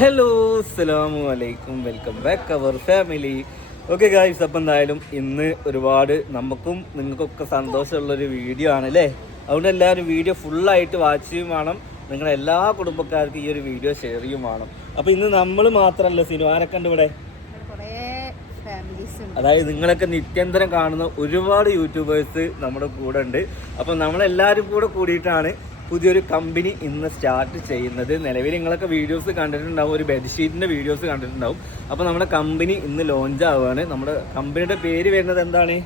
Hello അസ്സലാമു അലൈക്കും, welcome back our family. Okay guys, അപ്പം എന്തായാലും ഇന്ന് ഒരുപാട് നമുക്കും നിങ്ങൾക്കൊക്കെ സന്തോഷമുള്ളൊരു വീഡിയോ ആണ് അല്ലേ. അതുകൊണ്ട് എല്ലാവരും വീഡിയോ ഫുള്ളായിട്ട് വാച്ച് ചെയ്യും വേണം. നിങ്ങളുടെ എല്ലാ കുടുംബക്കാർക്കും ഈ ഒരു വീഡിയോ ഷെയർ ചെയ്യും വേണം. അപ്പോൾ ഇന്ന് നമ്മൾ മാത്രമല്ല സിനു, ആരൊക്കെ ഉണ്ട് ഇവിടെ? അതായത് നിങ്ങളൊക്കെ നിത്യന്തരം കാണുന്ന ഒരുപാട് യൂട്യൂബേഴ്സ് നമ്മുടെ കൂടെ ഉണ്ട്. അപ്പം നമ്മളെല്ലാവരും കൂടെ കൂടിയിട്ടാണ് പുതിയൊരു കമ്പനി ഇന്ന് സ്റ്റാർട്ട് ചെയ്യുന്നത്. നിലവിൽ നിങ്ങളൊക്കെ വീഡിയോസ് കണ്ടിട്ടുണ്ടാവും, ഒരു ബെഡ്ഷീറ്റിൻ്റെ വീഡിയോസ് കണ്ടിട്ടുണ്ടാവും. അപ്പോൾ നമ്മുടെ കമ്പനി ഇന്ന് ലോഞ്ച് ആവുകയാണ്. നമ്മുടെ കമ്പനിയുടെ പേര് വരുന്നത് എന്താണ്?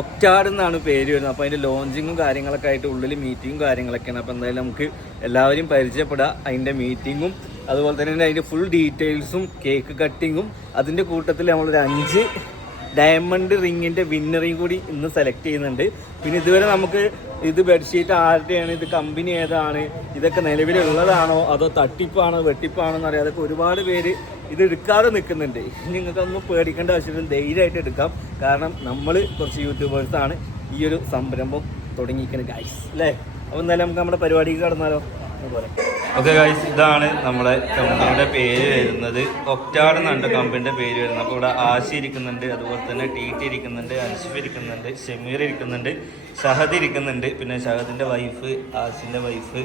ഒക്ടാഡ് എന്നാണ് പേര് വരുന്നത്. അപ്പോൾ അതിൻ്റെ ലോഞ്ചിങ്ങും കാര്യങ്ങളൊക്കെ ആയിട്ട് ഉള്ളിൽ മീറ്റിങ്ങും കാര്യങ്ങളൊക്കെയാണ്. അപ്പോൾ എന്തായാലും നമുക്ക് എല്ലാവരെയും പരിചയപ്പെടാം. അതിൻ്റെ മീറ്റിങ്ങും അതുപോലെ തന്നെ അതിൻ്റെ ഫുൾ ഡീറ്റെയിൽസും കേക്ക് കട്ടിങ്ങും അതിൻ്റെ കൂട്ടത്തിൽ നമ്മളൊരു 5 ഡയമണ്ട് റിങ്ങിൻ്റെ വിന്നറേയും കൂടി ഇന്ന് സെലക്ട് ചെയ്യുന്നുണ്ട്. പിന്നെ ഇതുവരെ നമുക്ക് ഇത് ബെഡ്ഷീറ്റ് ആരുടെയാണ്, ഇത് കമ്പനി ഏതാണ്, ഇതൊക്കെ നിലവിലുള്ളതാണോ അതോ തട്ടിപ്പാണോ വെട്ടിപ്പാണോ എന്നറിയാം. അതൊക്കെ ഒരുപാട് പേര് ഇത് എടുക്കാതെ നിൽക്കുന്നുണ്ട്. നിങ്ങൾക്കൊന്നും പേടിക്കേണ്ട ആവശ്യമില്ല, ധൈര്യമായിട്ട് എടുക്കാം. കാരണം നമ്മൾ കുറച്ച് യൂട്യൂബേഴ്സാണ് ഈ ഒരു സംരംഭം തുടങ്ങിയിരിക്കുന്നത് ഗൈസ് അല്ലേ. അപ്പോൾ എന്തായാലും നമുക്ക് നമ്മുടെ പരിപാടിക്ക് കടന്നാലോ. ഓക്കെ ഗൈസ്, ഇതാണ് നമ്മുടെ കമ്പനിയുടെ പേര് വരുന്നത്. ഒക്ടാഡ് എന്നാണ് കമ്പനിയുടെ പേര് വരുന്നത്. അപ്പോൾ ഇവിടെ ആശി ഇരിക്കുന്നുണ്ട്, അതുപോലെ തന്നെ ടി ഇരിക്കുന്നുണ്ട്, അൻഷിഫ് ഇരിക്കുന്നുണ്ട്, ഷമീർ ഇരിക്കുന്നുണ്ട്, ഷഹദ് ഇരിക്കുന്നുണ്ട്. പിന്നെ ഷഹദിൻ്റെ വൈഫ്, ആഷിൻ്റെ വൈഫ്,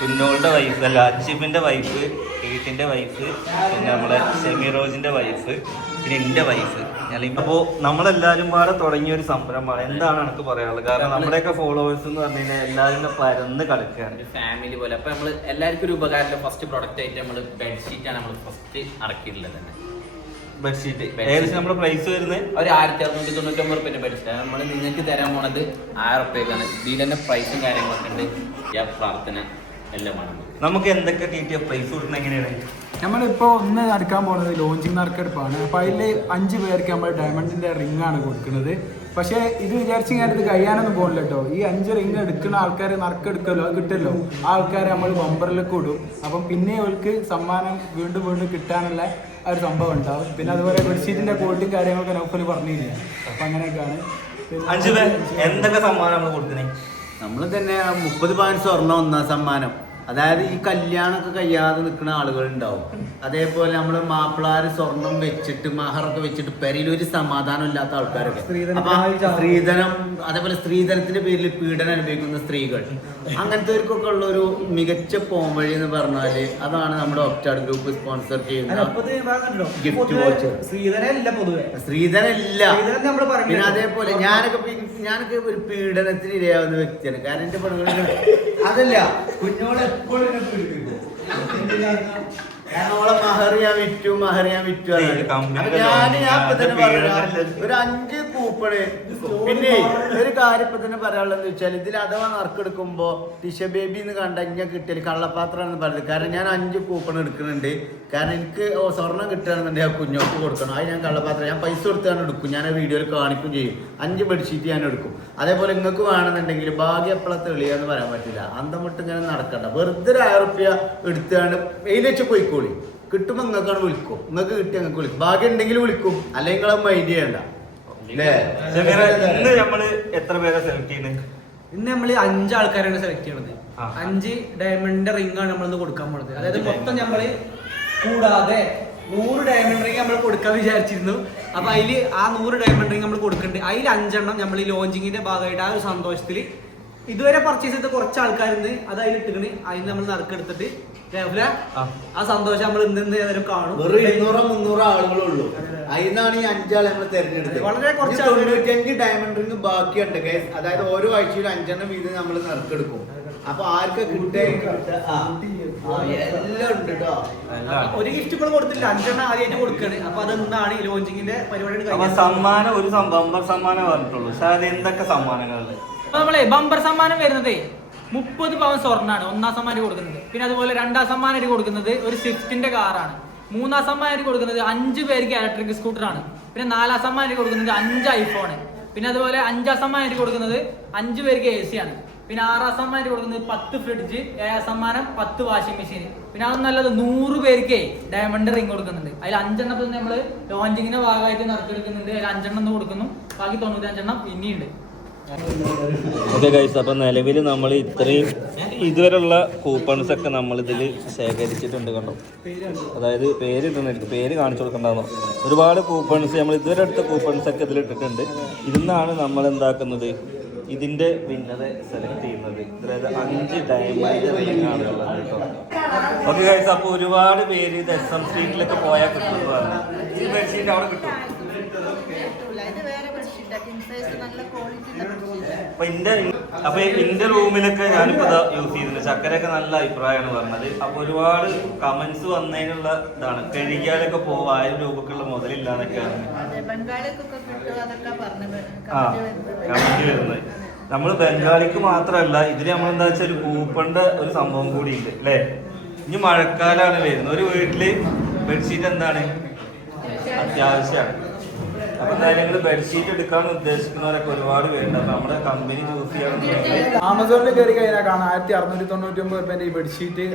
കുന്നോളുടെ വൈഫ്, അല്ല അൻഷിഫിൻ്റെ വൈഫ്, ടിൻ്റെ വൈഫ്, പിന്നെ നമ്മുടെ ഷമീറോജിൻ്റെ വൈഫ്, പിന്നെ എൻ്റെ വൈഫ്. അപ്പോൾ നമ്മളെല്ലാവരും പാടെ തുടങ്ങിയ ഒരു സംരംഭമാണ്. എന്താണ് എനിക്ക് പറയാനുള്ളത്? കാരണം നമ്മുടെയൊക്കെ ഫോളോവേഴ്സ് എന്ന് പറഞ്ഞു കഴിഞ്ഞാൽ എല്ലാവരും പരന്ന് കളിക്കുകയാണ്, ഫാമിലി പോലെ. അപ്പോൾ നമ്മൾ എല്ലാവർക്കും ഒരു ഉപകാരമില്ല. ഫസ്റ്റ് പ്രൊഡക്റ്റ് ആയിട്ട് നമ്മൾ ബെഡ്ഷീറ്റാണ് നമ്മൾ ഫസ്റ്റ് ഇറക്കിയിട്ടുള്ളത് തന്നെ. ബെഡ്ഷീറ്റ് ഏകദേശം നമ്മുടെ പ്രൈസ് വരുന്നത് ഒരു 1699 റുപ്യൻ്റെ ബെഡ്ഷീറ്റ്. നമ്മൾ നിങ്ങൾക്ക് തരാൻ പോണത് 1000 റുപ്യക്കാണ്. ഇതിൽ തന്നെ പ്രൈസും കാര്യങ്ങളൊക്കെ ഉണ്ട്. പ്രാർത്ഥന എല്ലാമാണ്. നമുക്ക് എന്തൊക്കെ പ്രൈസ് കൊടുക്കുന്നത് എങ്ങനെയാണ്? നമ്മളിപ്പോൾ ഒന്ന് നടക്കാൻ പോകുന്നത് ലോഞ്ചിങ് നറുക്കെടുപ്പാണ്. അപ്പോൾ അതിൽ 5 പേർക്ക് നമ്മൾ ഡയമണ്ടിൻ്റെ റിംഗ് ആണ് കൊടുക്കുന്നത്. പക്ഷേ ഇത് വിചാരിച്ച് ഞാനിത് കഴിയാനൊന്നും പോകില്ല കേട്ടോ. ഈ 5 റിംഗ് എടുക്കുന്ന ആൾക്കാർ നറുക്കെടുക്കുമല്ലോ, അത് കിട്ടുമല്ലോ, ആ ആൾക്കാരെ നമ്മൾ ബമ്പറിലേക്ക് ഇടും. അപ്പം പിന്നെ അവർക്ക് സമ്മാനം വീണ്ടും വീണ്ടും കിട്ടാനുള്ള ആ ഒരു സംഭവം ഉണ്ടാവും. പിന്നെ അതുപോലെ ബെഡ്ഷീറ്റിൻ്റെ ക്വാളിറ്റിയും കാര്യങ്ങളൊക്കെ നൗഫൽ പറഞ്ഞില്ല. അപ്പം അങ്ങനെയൊക്കെയാണ്. എന്തൊക്കെ സമ്മാനം നമ്മൾ കൊടുക്കുന്നത്? നമ്മൾ തന്നെ 30 പവൻ സ്വർണ്ണം ഒന്നാം സമ്മാനം. അതായത് ഈ കല്യാണമൊക്കെ കഴിയാതെ നിൽക്കുന്ന ആളുകളുണ്ടാവും. അതേപോലെ നമ്മൾ മാപ്പിളാര് സ്വർണം വെച്ചിട്ട് മഹറൊക്കെ വെച്ചിട്ട് പെരയിൽ ഒരു സമാധാനം ഇല്ലാത്ത ആൾക്കാരൊക്കെ, അപ്പൊ സ്ത്രീധനം, അതേപോലെ സ്ത്രീധനത്തിന്റെ പേരിൽ പീഡനം അനുഭവിക്കുന്ന സ്ത്രീകൾ, അങ്ങനത്തെവർക്കൊക്കെ ഉള്ള ഒരു മികച്ച പോംവഴി എന്ന് പറഞ്ഞാല് അതാണ് നമ്മുടെ ഒക്ടാഡ് ഗ്രൂപ്പ് സ്പോൺസർ ചെയ്യുന്ന ഗിഫ്റ്റ് വൗച്ചർ. സ്ത്രീധനമില്ല. പിന്നെ അതേപോലെ ഞാനൊക്കെ ഒരു പീഡനത്തിന് ഇരയാവുന്ന വ്യക്തിയാണ്. കാരണം എന്റെ പെണ്ണുങ്ങൾ അതല്ല, കുഞ്ഞോളെ എപ്പോഴും ഓളെ മഹറിയാൻ വിറ്റു ഞാൻ തന്നെ പറയാ ഒരു 5 കൂപ്പണ്. പിന്നെ ഒരു കാര്യം ഇപ്പൊ തന്നെ പറയാനുള്ളതെന്ന് വെച്ചാൽ, ഇതിൽ അഥവാ നറുക്കെടുക്കുമ്പോ ടിഷ ബേബി എന്ന് കണ്ട ഞാൻ കിട്ടിയാൽ കള്ളപ്പാത്രമാണെന്ന് പറയുന്നത്. കാരണം ഞാൻ 5 കൂപ്പൺ എടുക്കുന്നുണ്ട്. കാരണം എനിക്ക് സ്വർണം കിട്ടുകയാണെന്നുണ്ടെങ്കിൽ ആ കുഞ്ഞോക്ക് കൊടുക്കണം. അത് ഞാൻ കള്ളപ്പാത്രം, ഞാൻ പൈസ കൊടുത്താണ് എടുക്കും. ഞാൻ ആ വീഡിയോയിൽ കാണിക്കും ചെയ്യും. 5 ബെഡ്ഷീറ്റ് ഞാൻ എടുക്കും. അതേപോലെ നിങ്ങൾക്ക് വേണമെന്നുണ്ടെങ്കിൽ ഭാഗ്യം എപ്പോഴാണ് തെളിയാന്ന് പറയാൻ പറ്റില്ല. അന്തം വിട്ട് ഇങ്ങനെ നടക്കണ്ട. വെറുതെ 1000 റുപ്യ എടുത്താണ് വെയിൽ വെച്ച് പോയിക്കോളി. കിട്ടുമ്പോൾ നിങ്ങൾക്കാണ് വിളിക്കും. നിങ്ങൾക്ക് കിട്ടി നിങ്ങൾക്ക് വിളിക്കും. ഭാഗ്യം ഉണ്ടെങ്കിൽ വിളിക്കും, അല്ലെങ്കിൽ നിങ്ങളെ മൈൻഡ് ചെയ്യണ്ട. നമ്മള് എത്ര പേരെ സെലക്ട് ചെയ്യുന്നത്? ഇന്ന് നമ്മൾ 5 ആൾക്കാരാണ് സെലക്ട് ചെയ്യണത്. 5 ഡയമണ്ടിന്റെ റിംഗ് ആണ് നമ്മളിന്ന് കൊടുക്കാൻ പോണത്. അതായത് മൊത്തം നമ്മള് കൂടാതെ 100 ഡയമണ്ട് റിംഗ് നമ്മൾ കൊടുക്കാൻ വിചാരിച്ചിരുന്നു. അപ്പൊ അതിൽ ആ 100 ഡയമണ്ട് റിംഗ് നമ്മൾ കൊടുക്കുന്നുണ്ട്. അതിൽ 5 എണ്ണം നമ്മൾ ഈ ലോഞ്ചിങ്ങിന്റെ ഭാഗമായിട്ട് ആ ഒരു സന്തോഷത്തിൽ ഇതുവരെ പർച്ചേസ് ചെയ്ത കുറച്ച് ആൾക്കാരുണ്ട്. അത് അതിൽ ഇട്ടിക്കണ്. അതിന് നമ്മൾ നറുക്കെടുത്തിട്ട് ആ സന്തോഷം നമ്മൾ ഇന്ന് ഏതായാലും കാണും. വെറും 200-300 ആളുകളുള്ളൂ. അതിനാണ് ഈ 5 ആളെ നമ്മൾ തെരഞ്ഞെടുത്തത്. വളരെ കുറച്ച് 95 ഡയമണ്ട് റിംഗ് ബാക്കിയുണ്ട് ഗൈസ്. അതായത് ഓരോ ആഴ്ചയിലും 5 എണ്ണം വീതം നമ്മൾ നറുക്കെടുക്കും. അപ്പൊ ആർക്ക് കിട്ടുക എല്ലാം ഉണ്ട് കേട്ടോ. ഒരു ഗിഫ്റ്റ് ഇപ്പോൾ കൊടുത്തില്ല, 5 എണ്ണം ആദ്യമായിട്ട് കൊടുക്കുകയാണ്. അപ്പൊ അതെന്താണ് ഈ ലോഞ്ചിങ്ങിന്റെ പരിപാടി. സമ്മാനം ഒരു ബമ്പർ സമ്മാനം പറഞ്ഞിട്ടുള്ളൂ. പക്ഷെ അത് എന്തൊക്കെ സമ്മാനങ്ങളുണ്ട്? അപ്പൊ നമ്മളെ ബമ്പർ സമ്മാനം വരുന്നത് 30 പവൻ സ്വർണ്ണാണ് ഒന്നാം സമ്മാനം കൊടുക്കുന്നത്. പിന്നെ അതുപോലെ 2ാം സമ്മാനം കൊടുക്കുന്നത് ഒരു സ്വിഫ്റ്റിന്റെ കാറാണ്. 3ാം സമ്മാനം കൊടുക്കുന്നത് 5 പേർക്ക് ഇലക്ട്രിക് സ്കൂട്ടറാണ്. പിന്നെ 4ാം സമ്മാനം കൊടുക്കുന്നത് 5 ഐഫോണ്. പിന്നെ അതുപോലെ 5ാം സമ്മാനം കൊടുക്കുന്നത് 5 പേർക്ക് AC ആണ്. പിന്നെ 6ാം സമ്മാനം കൊടുക്കുന്നത് 10 ഫ്രിഡ്ജ്. 7ാം സമ്മാനം 10 വാഷിംഗ് മെഷീൻ. പിന്നെ അത് നല്ലത് 100 പേർക്ക് ഡയമണ്ട് റിംഗ് കൊടുക്കുന്നുണ്ട്. അതിൽ 5 എണ്ണത്തിൽ നമ്മൾ ലോഞ്ചിങ്ങിന്റെ ഭാഗമായിട്ട് നറുക്കെടുക്കുന്നുണ്ട്. അതിൽ 5 എണ്ണം കൊടുക്കുന്നു. ബാക്കി 95 എണ്ണം പിന്നെയുണ്ട്. ഓക്കെ ഗൈസ്, അപ്പം നിലവിൽ നമ്മൾ ഇത്രയും ഇതുവരെയുള്ള കൂപ്പൺസ് ഒക്കെ നമ്മളിതിൽ ശേഖരിച്ചിട്ടുണ്ട് കണ്ടോ. അതായത് പേരിട്ടുണ്ടായിരിക്കും, പേര് കാണിച്ചു കൊടുക്കണ്ടാവുന്നു. ഒരുപാട് കൂപ്പൺസ് നമ്മൾ ഇതുവരെ എടുത്ത കൂപ്പൺസ് ഒക്കെ ഇതിലിട്ടിട്ടുണ്ട്. ഇതിന്നാണ് നമ്മൾ എന്താക്കുന്നത്, ഇതിൻ്റെ വിന്നറെ സെലക്ട് ചെയ്യുന്നത്. അതായത് 5 ഡയമണ്ട് റിംഗാണ് ഉള്ളത് കേട്ടോ. ഓക്കെ ഗൈസ്, അപ്പോൾ ഒരുപാട് പേര് ഇത് SM സ്ട്രീറ്റിലൊക്കെ പോയാൽ കിട്ടുന്നതാണ്. ഈ ബെഡ്ഷീറ്റ് അവിടെ കിട്ടും. അപ്പൊ എന്റെ റൂമിലൊക്കെ ഞാനിപ്പോ യൂസ് ചെയ്തിട്ടുണ്ട്. ചക്കരയൊക്കെ നല്ല അഭിപ്രായമാണ് പറഞ്ഞത്. അപ്പൊ ഒരുപാട് കമന്റ്സ് വന്നതിനുള്ള ഇതാണ്, കഴുകിയാലൊക്കെ പോവാ 1000 രൂപക്കുള്ള മുതലില്ലാന്നൊക്കെയാണ് കമന്റ് വരുന്നത്. നമ്മള് ബംഗാളിക്ക് മാത്രമല്ല, ഇതിന് നമ്മളെന്താ വെച്ചാൽ ഒരു കൂപ്പണിന്റെ ഒരു സംഭവം കൂടി ഉണ്ട് അല്ലേ. ഇനി മഴക്കാലാണ് വരുന്നത്, ഒരു വീട്ടില് ബെഡ്ഷീറ്റ് എന്താണ് അത്യാവശ്യമാണ്. അപ്പൊ എന്തായാലും നിങ്ങൾ ബെഡ്ഷീറ്റ് എടുക്കാൻ ഉദ്ദേശിക്കുന്നവരൊക്കെ ഒരുപാട് പേരുണ്ട്. അപ്പൊ നമ്മുടെ കമ്പനി ചൂസ് ചെയ്യണമെന്നുണ്ടെങ്കിൽ ആമസോണിൽ കയറി കഴിഞ്ഞാൽ കാണാം 1699 രൂപേന്റെ ഈ ബെഡ്ഷീറ്റ്.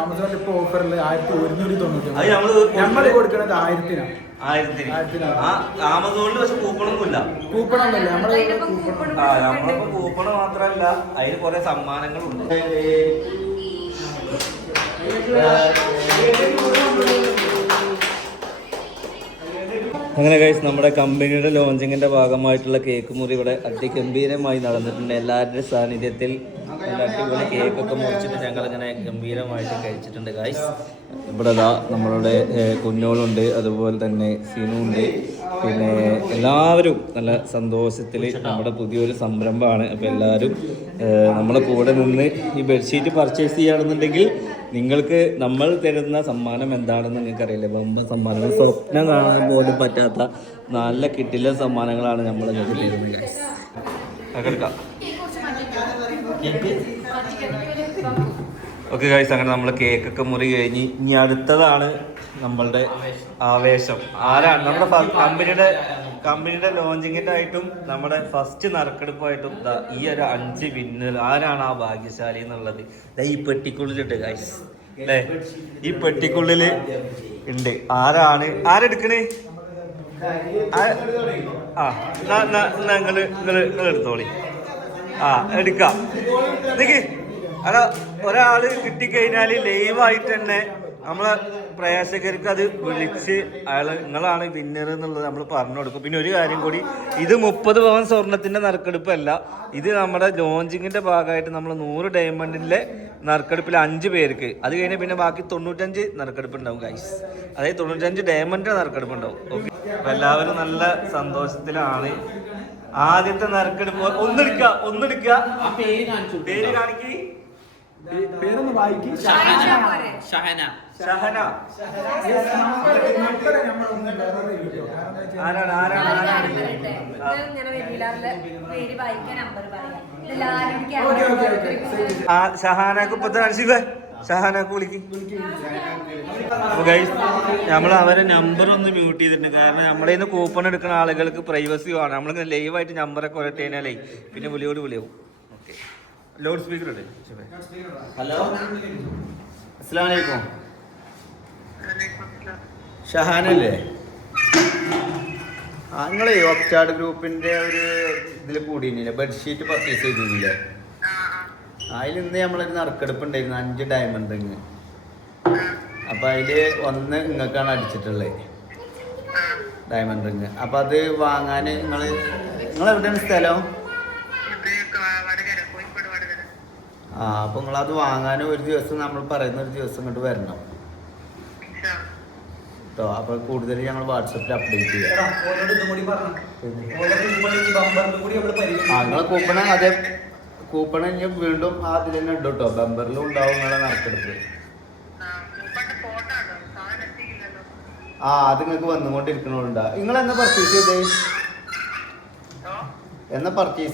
ആമസോണിൽ ഇപ്പൊ ഓഫറിൽ 1199. നമ്മൾ കൊടുക്കുന്നത് 1000-നാണ്. ആമസോണിൽ പക്ഷെ കൂപ്പണൊന്നുമില്ല. കൂപ്പണൊന്നുമില്ല നമ്മളിപ്പോ കൂപ്പണ് മാത്രമല്ല, അതിന് കുറെ സമ്മാനങ്ങളുണ്ട്. അങ്ങനെ ഗൈസ്, നമ്മുടെ കമ്പനിയുടെ ലോഞ്ചിങ്ങിന്റെ ഭാഗമായിട്ടുള്ള കേക്ക് മുറി ഇവിടെ അതിഗംഭീരമായി നടന്നിട്ടുണ്ട്. എല്ലാവരുടെയും സാന്നിധ്യത്തിൽ നല്ല അടിപൊളി കേക്കൊക്കെ മുറിച്ചിട്ട് ഞങ്ങളിങ്ങനെ ഗംഭീരമായിട്ട് കഴിച്ചിട്ടുണ്ട് ഗൈസ്. ഇവിടെ നമ്മളുടെ കുഞ്ഞോളുണ്ട്, അതുപോലെ തന്നെ സിനുണ്ട്. പിന്നെ എല്ലാവരും നല്ല സന്തോഷത്തിൽ നമ്മുടെ പുതിയൊരു സംരംഭമാണ്. അപ്പോൾ എല്ലാവരും നമ്മളെ കൂടെ നിന്ന് ഈ ബെഡ്ഷീറ്റ് പർച്ചേസ് ചെയ്യുകയാണെന്നുണ്ടെങ്കിൽ നിങ്ങൾക്ക് നമ്മൾ തരുന്ന സമ്മാനം എന്താണെന്ന് നിങ്ങൾക്കറിയില്ല. ബമ്പർ സമ്മാനങ്ങൾ, സ്വപ്നം കാണാൻ പോലും പറ്റാത്ത നല്ല കിട്ടില്ല സമ്മാനങ്ങളാണ് നമ്മൾ നിങ്ങൾക്ക് തരുന്നത് ഗൈസ്. ഓക്കെ ഗൈസ്, അങ്ങനെ നമ്മൾ കേക്കൊക്കെ മുറി കഴിഞ്ഞ് ഇനി അടുത്തതാണ് നമ്മളുടെ ആവേശം. ആരാണ് നമ്മുടെ കമ്പനിയുടെ ലോഞ്ചിങ്ങിൻ്റെ ആയിട്ടും നമ്മുടെ ഫസ്റ്റ് നറുക്കെടുപ്പായിട്ടും ഈ ഒരു 5 വിന്നർ ആരാണ് ആ ഭാഗ്യശാലി എന്നുള്ളത് ഈ പെട്ടിക്കുള്ളിലുണ്ട് ഗൈസ് അല്ലേ. ഈ പെട്ടിക്കുള്ളിൽ ഉണ്ട്. ആരെടുക്കണേ? നിങ്ങൾ എടുത്തോളി. എടുക്കാം. അല്ല, ഒരാള് കിട്ടിക്കഴിഞ്ഞാല് ലൈവായിട്ട് തന്നെ നമ്മളെ പ്രേക്ഷകർക്ക് അത് വിളിച്ച് നിങ്ങളാണ് വിന്നർ എന്നുള്ളത് നമ്മൾ പറഞ്ഞു കൊടുക്കും. പിന്നെ ഒരു കാര്യം കൂടി, ഇത് 30 പവൻ സ്വർണത്തിന്റെ നറുക്കെടുപ്പല്ല, ഇത് നമ്മുടെ ലോഞ്ചിങ്ങിന്റെ ഭാഗമായിട്ട് നമ്മൾ 100 ഡയമണ്ടിന്റെ നറുക്കെടുപ്പിൽ 5 പേർക്ക്, അത് കഴിഞ്ഞാൽ പിന്നെ ബാക്കി 95 നറുക്കെടുപ്പ് ഉണ്ടാവും ഗൈസ്. അതായത് 95 ഡയമണ്ടിന്റെ നറുക്കെടുപ്പ് ഉണ്ടാവും. ഓക്കെ, അപ്പൊ എല്ലാവരും നല്ല സന്തോഷത്തിലാണ്. ആദ്യത്തെ നറുക്കെടുപ്പ് ഒന്നെടുക്കുക. പേര് കാണിക്ക്. പേരൊന്ന് വായിക്കും. ഷഹന. ഷഹാനക്ക് ഇപ്പത്തെ ഷഹാനക്ക് വിളിക്കും. അപ്പൊ ഗൈസ്, നമ്മൾ അവരെ നമ്പർ ഒന്ന് മ്യൂട്ട് ചെയ്തിട്ടുണ്ട്. കാരണം നമ്മളെ ഇന്ന് കൂപ്പൺ എടുക്കുന്ന ആളുകൾക്ക് പ്രൈവസി വേണം. നമ്മളിങ്ങനെ ലൈവായിട്ട് നമ്പറൊക്കെ ഒരട്ട് കഴിഞ്ഞാലേ പിന്നെ വിളിയാവും. ഓക്കെ, ലൗഡ് സ്പീക്കർ ഉണ്ട്. ഹലോ, അസ്സലാമു അലൈക്കും. ഷഹാനല്ലേ? നിങ്ങളെ ഒക്ചാർഡ് ഗ്രൂപ്പിന്റെ ഒരു ഇതിൽ കൂടിയില്ലേ, ബെഡ്ഷീറ്റ് പർച്ചേസ് ചെയ്തിരുന്നില്ലേ? അതിൽ ഇന്ന് നമ്മളൊരു നറുക്കെടുപ്പ് ഉണ്ടായിരുന്നു, 5 ഡയമണ്ട് റിങ്. അപ്പൊ അതില് 1 നിങ്ങൾക്കാണ് അടിച്ചിട്ടുള്ളത്, ഡയമണ്ട് റിങ്. അപ്പൊ അത് വാങ്ങാൻ നിങ്ങളെവിടെയാണ് സ്ഥലം? അപ്പൊ നിങ്ങളത് വാങ്ങാൻ ഒരു ദിവസം നമ്മൾ പറയുന്ന ഒരു ദിവസം ഇങ്ങോട്ട് വരണം കേട്ടോ. അപ്പൊ കൂടുതൽ ഞങ്ങൾ വാട്സപ്പിൽ അപ്ഡേറ്റ് ചെയ്യാം. നിങ്ങളെ കൂപ്പണ അതേ കൂപ്പണ ഇനി വീണ്ടും അതിൽ തന്നെ ഉണ്ട് കേട്ടോ. ബമ്പറിലും ഉണ്ടാവും നിങ്ങളെ നറുക്കെടുപ്പ്. അത് നിങ്ങൾക്ക് വന്നുകൊണ്ടിരിക്കണോണ്ടാ. നിങ്ങൾ എന്നാ പർച്ചേസ്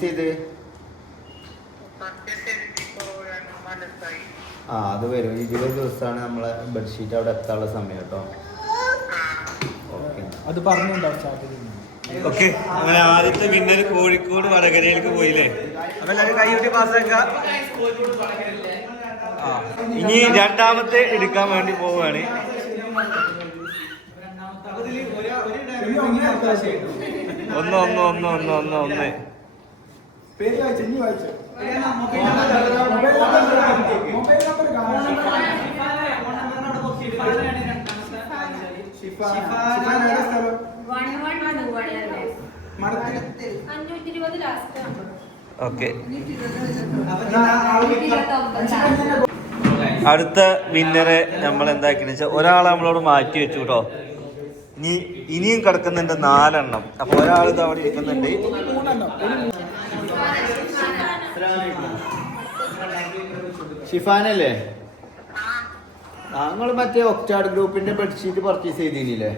ചെയ്തേ? അത് വരും. 20 ദിവസമാണ് നമ്മളെ ബെഡ്ഷീറ്റ് അവിടെ എത്താനുള്ള സമയം കേട്ടോ. അത് പറഞ്ഞുണ്ടോ? ഓക്കെ, അങ്ങനെ ആദ്യത്തെ വിന്നർ കോഴിക്കോട് വടകരയിലേക്ക് പോയില്ലേ? അപ്പൊ എല്ലാവരും കൈയൂട്ടി പാസ്സാക്കാം. ഇനി രണ്ടാമത്തെ എടുക്കാൻ വേണ്ടി പോവുകയാണ്. ഒന്ന് പേര് വായിച്ചു ഇനി വായിച്ചു മൊബൈൽ നമ്പർ ഓക്കെ. അടുത്ത വിന്നറെ നമ്മൾ എന്താക്കിയെന്ന് വെച്ചാൽ ഒരാളെ നമ്മളോട് മാറ്റി വെച്ചു കേട്ടോ. ഇനിയും കിടക്കുന്നുണ്ട് 4 എണ്ണം. അപ്പൊ ഒരാൾ ഇത് അവിടെ ഇരിക്കുന്നുണ്ട്. ഷിഫാനല്ലേ? നിങ്ങൾ മറ്റേ ഒക്ചാർഡ് ഗ്രൂപ്പിന്റെ ബെഡ്ഷീറ്റ് പർച്ചേസ് ചെയ്തില്ലേ?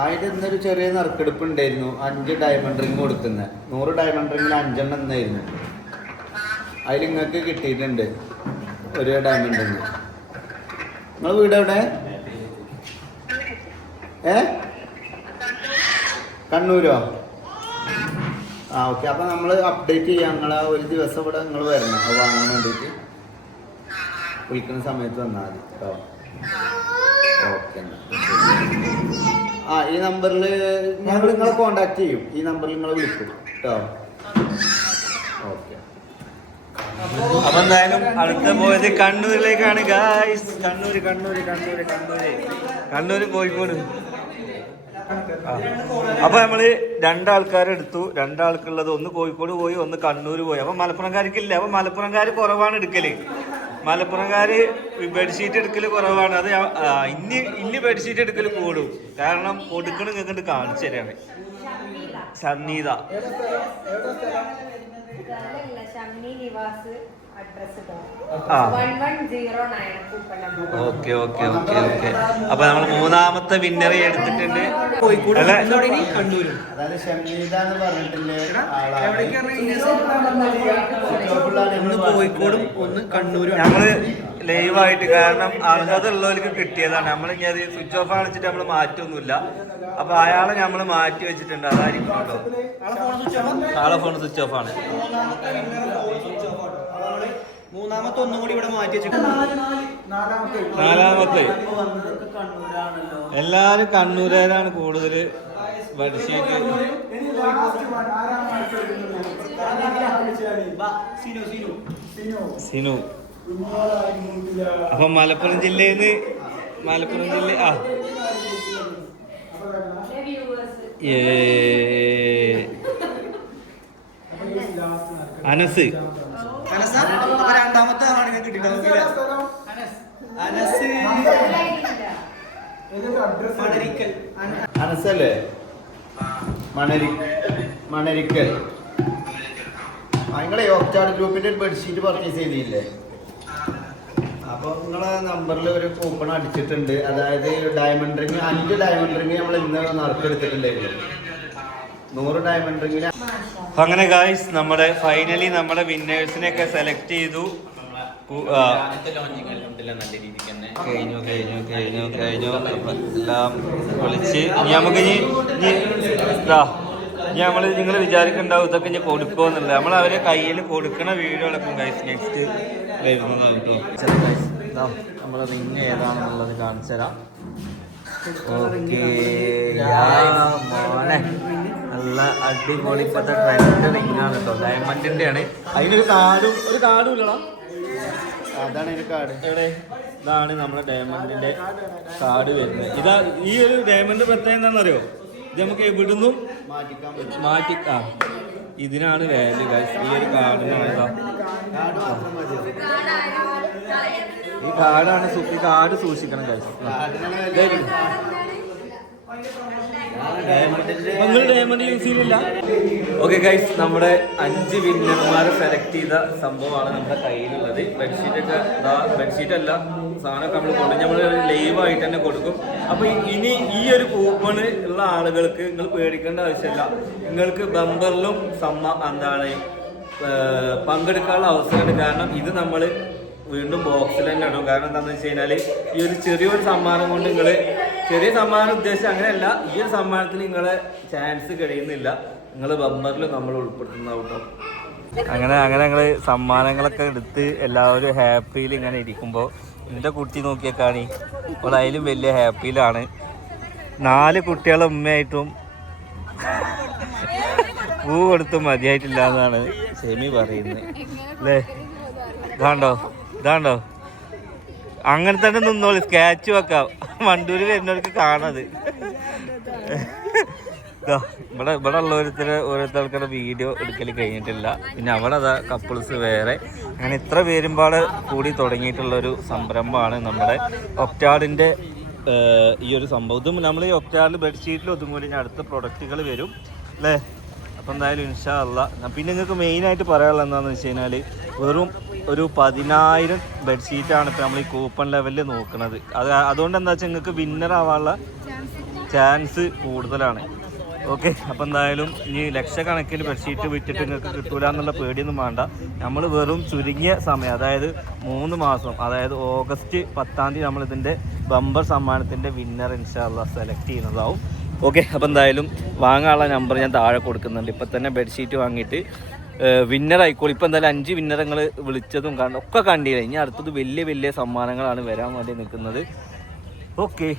അതിന്റെ ഇന്നൊരു ചെറിയ നറുക്കെടുപ്പ് ഉണ്ടായിരുന്നു. 5 ഡയമണ്ട് റിങ് കൊടുക്കുന്നത്. 100 ഡയമണ്ട് റിങ്ങിൽ 5 എണ്ണം എന്നായിരുന്നു. അതിൽ നിങ്ങൾക്ക് കിട്ടിയിട്ടുണ്ട് ഒരു ഡയമണ്ട് റിങ്. നിങ്ങൾ വീട് എവിടെ? കണ്ണൂരോ? ആ ഓക്കെ. അപ്പം നമ്മൾ അപ്ഡേറ്റ് ചെയ്യാം. നിങ്ങൾ ഒരു ദിവസം ഇവിടെ നിങ്ങൾ വരണം അത് വാങ്ങാൻ വേണ്ടിയിട്ട്. വിളിക്കുന്ന സമയത്ത് വന്നാൽ മതി കേട്ടോ. ഓക്കെ. ആ ഈ നമ്പറിൽ ഞങ്ങൾ നിങ്ങളെ കോണ്ടാക്ട് ചെയ്യും. ഈ നമ്പറിൽ നിങ്ങൾ വിളിക്കും കേട്ടോ. ഓക്കെ. അപ്പൊ എന്തായാലും അടുത്ത പോയത് കണ്ണൂരിലേക്കാണ് ഗായ്സ്. കണ്ണൂര് കോഴിക്കോട്. അപ്പൊ നമ്മള് 2 ആൾക്കാരെടുത്തു. 2 ആൾക്കുള്ളത് ഒന്ന് കോഴിക്കോട് പോയി, ഒന്ന് കണ്ണൂര് പോയി. അപ്പൊ മലപ്പുറംകാർക്കില്ല. അപ്പൊ മലപ്പുറംകാർ കുറവാണ് എടുക്കല്. മലപ്പുറംകാര് ബെഡ്ഷീറ്റ് എടുക്കല് കുറവാണ്. അത് ഇനി ബെഡ്ഷീറ്റ് എടുക്കല് കൂടും. കാരണം കൊടുക്കണ നിങ്ങൾക്ക് കാണിച്ചു തരാണ്. ഷംനീത ഓക്കെ. അപ്പൊ നമ്മൾ 3ാമത്തെ വിന്നറെ എടുത്തിട്ടുണ്ട്. കോഴിക്കോട് അതായത് ഷംനീത എന്ന് പറഞ്ഞിട്ടില്ലേ? ഒന്ന് കോഴിക്കോടും ഒന്ന് കണ്ണൂരും. ഞങ്ങള് ലൈവായിട്ട്, കാരണം അർഹതയുള്ളവർക്ക് കിട്ടിയതാണ്. നമ്മളിനി അത് സ്വിച്ച് ഓഫ് ആണിച്ചിട്ട് നമ്മൾ മാറ്റൊന്നുമില്ല. അപ്പൊ അയാളെ നമ്മൾ മാറ്റി വെച്ചിട്ടുണ്ട്. അതായിരിക്കും കേട്ടോ. ആളെ ഫോൺ സ്വിച്ച് ഓഫ് ആണ്. 3ാമത്തെ ഒന്നും കൂടി ഇവിടെ മാറ്റി വെച്ചിട്ടുണ്ട്. 4ാമത്തെ എല്ലാരും കണ്ണൂരാണ് കൂടുതൽ ബെഡ്ഷീറ്റ്. സിനു. അപ്പൊ മലപ്പുറം ജില്ല അനസ്. 2ാമത്തെ ആളാണ് ഞാൻ കിട്ടിയിട്ടുള്ളത്. അനസല്ലേ? മണരിക്കൽ. നിങ്ങളെ ഒക്ചാർഡ് ഗ്രൂപ്പിന്റെ ബെഡ്ഷീറ്റ് പർച്ചേസ് ചെയ്തില്ലേ? അപ്പൊ നിങ്ങളെ നമ്പറിൽ ഒരു കൂപ്പൺ അടിച്ചിട്ടുണ്ട്. അതായത് ഡയമണ്ട് റിങ് 5 ഡയമണ്ട് റിങ് നമ്മൾ ഇന്ന് നറുക്കെടുത്തിട്ടുണ്ടായിരുന്നു. 100 ഡയമണ്ട് റിങ്ങിന്. അങ്ങനെ ഗായ്സ് നമ്മുടെ ഫൈനലി നമ്മുടെ വിന്നേഴ്സിനെയൊക്കെ സെലക്ട് ചെയ്തു. കഴിഞ്ഞു എല്ലാം വിളിച്ച് നമുക്ക് നമ്മൾ നിങ്ങൾ വിചാരിക്കുന്നുണ്ടാവും ഇതൊക്കെ ഇനി കൊടുക്കുമെന്നുള്ളത്. നമ്മൾ അവരെ കയ്യിൽ കൊടുക്കണ വീഡിയോകളൊക്കെ ഗൈസ് നെക്സ്റ്റ് വരുന്നതാണ് കേട്ടോ. നമ്മളെ റിങ് ഏതാണെന്നുള്ളത് കാണിച്ചു തരാം. ഓക്കെ മോനെ, നല്ല അടിപൊളി ഇപ്പോഴത്തെ ട്രെൻഡ് റിങ്ങാണ് കേട്ടോ. ഡയമണ്ടിന്റെ ആണ്. അതിനൊരു കാർഡും ഇല്ലടാ. അതാണ് അതിന്റെ കാർഡ്. എവിടെ? ഇതാണ് നമ്മുടെ ഡയമണ്ടിന്റെ കാർഡ് വരുന്നത്. ഇതാ ഈ ഒരു ഡയമണ്ട് പ്രത്യേകം എന്താണെന്നറിയോ? ഇത് നമുക്ക് എവിടുന്നും മാറ്റിക്കാം. ഇതിനാണ് വാല്യൂ ഗൈസ്. ഈ ഒരു കാർഡിനാണ്. ഈ കാർഡാണ് ഈ കാർഡ് സൂക്ഷിക്കണം ഗൈസ്. നിങ്ങൾ ഡയമണ്ട് യൂസ് ചെയ്യില്ല. ഓക്കെ ഗൈസ്, നമ്മുടെ 5 വിന്നർമാരെ സെലക്ട് ചെയ്ത സംഭവമാണ് നമ്മുടെ കയ്യിലുള്ളത്. ബെഡ്ഷീറ്റ് അല്ല സാധനമൊക്കെ നമ്മൾ കൊടുക്കും. നമ്മൾ ലൈവായിട്ട് തന്നെ കൊടുക്കും. അപ്പോൾ ഇനി ഈ ഒരു കൂപ്പണ് ഉള്ള ആളുകൾക്ക് നിങ്ങൾ പേടിക്കേണ്ട ആവശ്യമില്ല. നിങ്ങൾക്ക് ബമ്പറിലും പങ്കെടുക്കാനുള്ള അവസരമുണ്ട്. കാരണം ഇത് നമ്മൾ വീണ്ടും ബോക്സിൽ തന്നെ ഇടും. കാരണം എന്താണെന്ന് വെച്ച് കഴിഞ്ഞാൽ ഈ ഒരു ചെറിയൊരു സമ്മാനം കൊണ്ട് നിങ്ങൾ ചെറിയ സമ്മാനം ഉദ്ദേശിച്ച് അങ്ങനെയല്ല, ഈ ഒരു സമ്മാനത്തിൽ നിങ്ങളെ ചാൻസ് കഴിയുന്നില്ല. നിങ്ങൾ ബമ്പറിൽ നമ്മൾ ഉൾപ്പെടുത്തുന്ന കേട്ടോ. അങ്ങനെ ഞങ്ങൾ സമ്മാനങ്ങളൊക്കെ എടുത്ത് എല്ലാവരും ഹാപ്പിയിൽ ഇങ്ങനെ ഇരിക്കുമ്പോൾ എൻ്റെ കുട്ടി നോക്കിയാൽ കാണി അപ്പോൾ അതിലും വലിയ ഹാപ്പിയിലാണ്. 4 കുട്ടികളെ ഉമ്മയായിട്ടും പൂ കൊടുത്ത് മതിയായിട്ടില്ല എന്നാണ് ഷെമി പറയുന്നത് അല്ലേ? ഇതാണ്ടോ അങ്ങനെ തന്നെ നിന്നോളൂ, സ്കാച്ച് വെക്കാം. വണ്ടൂര് വരുന്നവർക്ക് കാണത്. ഇവിടെ ഉള്ള ഓരോരുത്തർക്കുടെ വീഡിയോ എടുക്കൽ കഴിഞ്ഞിട്ടില്ല. പിന്നെ അവിടെ അതാ കപ്പിൾസ് വേറെ, അങ്ങനെ ഇത്ര പേരുമ്പാട് കൂടി തുടങ്ങിയിട്ടുള്ളൊരു സംരംഭമാണ് നമ്മുടെ ഒക്ടാഡിൻ്റെ ഈ ഒരു സംഭവം. ഇതും നമ്മൾ ഈ ഒക്ടാഡിൽ ബെഡ്ഷീറ്റിൽ ഒതുങ്ങൂല, ഇനി അടുത്ത പ്രൊഡക്റ്റുകൾ വരും അല്ലേ? അപ്പോൾ എന്തായാലും ഇൻഷാ അല്ലാ. പിന്നെ നിങ്ങൾക്ക് മെയിനായിട്ട് പറയാനുള്ളത് എന്താണെന്ന് വെച്ച് കഴിഞ്ഞാൽ വെറും ഒരു 10,000 ബെഡ്ഷീറ്റാണ് ഇപ്പോൾ നമ്മൾ ഈ കൂപ്പൺ ലെവലിൽ നോക്കുന്നത്. അതുകൊണ്ട് എന്താ വെച്ചാൽ നിങ്ങൾക്ക് വിന്നർ ആവാനുള്ള ചാൻസ് കൂടുതലാണ്. ഓക്കെ, അപ്പോൾ എന്തായാലും ഇനി ലക്ഷക്കണക്കിന് ബെഡ്ഷീറ്റ് വിറ്റിട്ട് നിങ്ങൾക്ക് കിട്ടൂല എന്നുള്ള പേടിയൊന്നും വേണ്ട. നമ്മൾ വെറും ചുരുങ്ങിയ സമയം, അതായത് 3 മാസം, അതായത് ഓഗസ്റ്റ് 10-ാം തീയതി നമ്മളിതിൻ്റെ ബമ്പർ സമ്മാനത്തിൻ്റെ വിന്നർ ഇൻഷാ അല്ലാ സെലക്ട് ചെയ്യുന്നതാവും. ഓക്കെ, അപ്പോൾ എന്തായാലും വാങ്ങാനുള്ള നമ്പർ ഞാൻ താഴെ കൊടുക്കുന്നുണ്ട്. ഇപ്പം തന്നെ ബെഡ്ഷീറ്റ് വാങ്ങിയിട്ട് വിന്നർ ആയിക്കോളൂ. ഇപ്പം എന്തായാലും 5 വിന്നറങ്ങൾ വിളിച്ചതും ഒക്കെ കണ്ടില്ല. ഇനി അടുത്തത് വലിയ സമ്മാനങ്ങളാണ് വരാൻ വേണ്ടി നിൽക്കുന്നത്. ഓക്കെ.